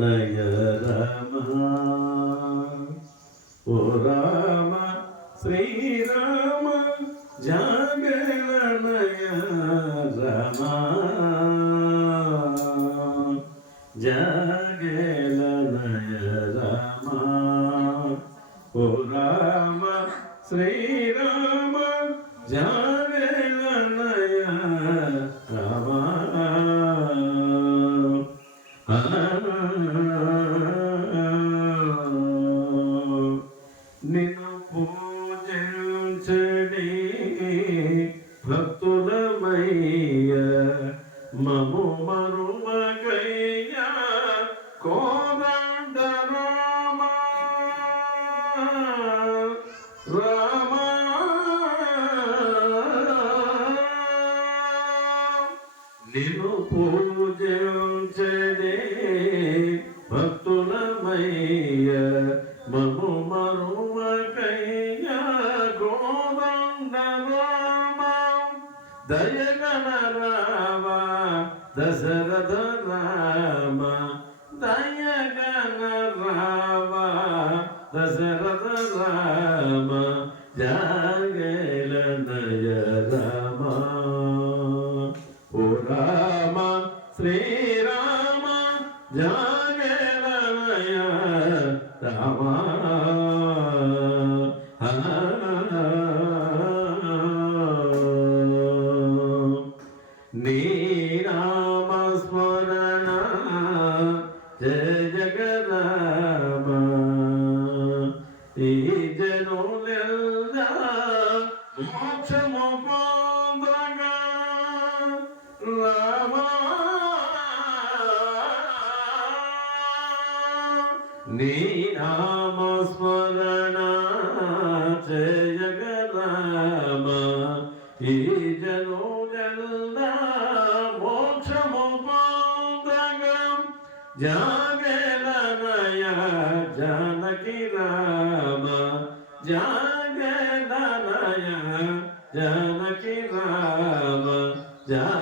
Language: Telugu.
నయ రామ. ఓ రామ శ్రీరామ జాగరణయ రామ. జాగరణయ రామ. ఓ రామ శ్రీరామ జాగరణయ నిన్ను పూజించడి భక్తులమయ్య మము మరుమగయ్య కోదండ రామ. రామ నిన్ను దయగణ రామ దశరథ రామ దయగణ రామ దశరథ రామ జాగేల నయ రామ ఓ రామ శ్రీరామ జాగరణయ రామ. నీ జయ జగదామ. ఈ జనులెల్ల మోక్షము పొందగా రామ. నీ నామ జయ జగరామ ఈ జనులెల్ల జాగరణయ జానకి రామ జాగరణయ జానకి రామ జాగరణయ